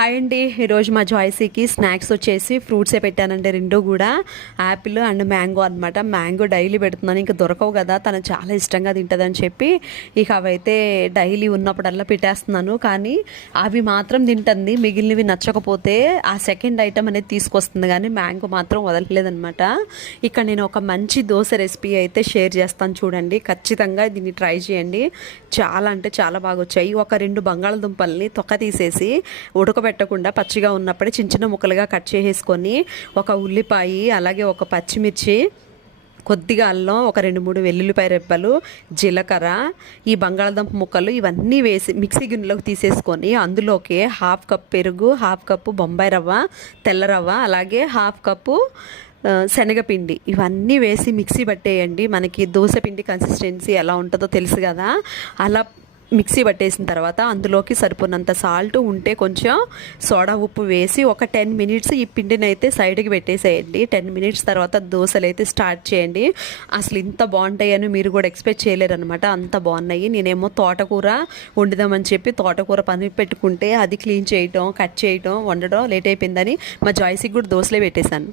Hi అండి. ఈరోజు మా జాయ్సీకి స్నాక్స్ వచ్చేసి ఫ్రూట్సే పెట్టానండి, రెండు కూడా యాపిల్ అండ్ మ్యాంగో అనమాట. మ్యాంగో డైలీ పెడుతున్నాను, ఇంకా దొరకవు కదా, తను చాలా ఇష్టంగా తింటుందని చెప్పి ఇక అవైతే డైలీ ఉన్నప్పుడల్లా పెట్టేస్తున్నాను. కానీ అవి మాత్రం తింటుంది, మిగిలినవి నచ్చకపోతే ఆ సెకండ్ ఐటమ్ అనేది తీసుకొస్తుంది, కానీ మ్యాంగో మాత్రం వదలలేదనమాట. ఇక్కడ నేను ఒక మంచి దోశ రెసిపీ అయితే షేర్ చేస్తాను, చూడండి. ఖచ్చితంగా దీన్ని ట్రై చేయండి, చాలా అంటే చాలా బాగా వచ్చాయి. ఒక 2 బంగాళదుంపల్ని తొక్క తీసేసి ఉడకబెట్టకుండా పచ్చిగా ఉన్నప్పుడే చిన్న చిన్న ముక్కలుగా కట్ చేసేసుకొని, ఒక ఉల్లిపాయ, అలాగే ఒక పచ్చిమిర్చి, కొద్దిగా అల్లం, ఒక 2-3 వెల్లుల్లిపాయ రెబ్బలు, జీలకర్ర, ఈ బంగాళదుంప ముక్కలు ఇవన్నీ వేసి మిక్సీ గిన్నెలోకి తీసేసుకొని అందులోకి 1/2 కప్ పెరుగు, 1/2 కప్పు బొంబాయి రవ్వ, తెల్ల రవ్వ, అలాగే 1/2 కప్పు శనగపిండి ఇవన్నీ వేసి మిక్సీ పట్టేయండి. మనకి దోశ పిండి కన్సిస్టెన్సీ ఎలా ఉంటుందో తెలుసు కదా, అలా మిక్సీ పట్టేసిన తర్వాత అందులోకి సరిపోయినంత సాల్ట్, ఉంటే కొంచెం సోడా ఉప్పు వేసి ఒక 10 మినిట్స్ ఈ పిండిని అయితే సైడ్కి పెట్టేసేయండి. 10 మినిట్స్ తర్వాత దోశలు అయితే స్టార్ట్ చేయండి. అసలు ఇంత బాగుంటాయని మీరు కూడా ఎక్స్పెక్ట్ చేయలేరనమాట, అంత బాగున్నాయి. నేనేమో తోటకూర వండుదామని చెప్పి తోటకూర పని పెట్టుకుంటే అది క్లీన్ చేయటం, కట్ చేయటం, వండడం లేట్ అయిపోయిందని మా జాయ్సీకి కూడా దోశలే పెట్టేశాను.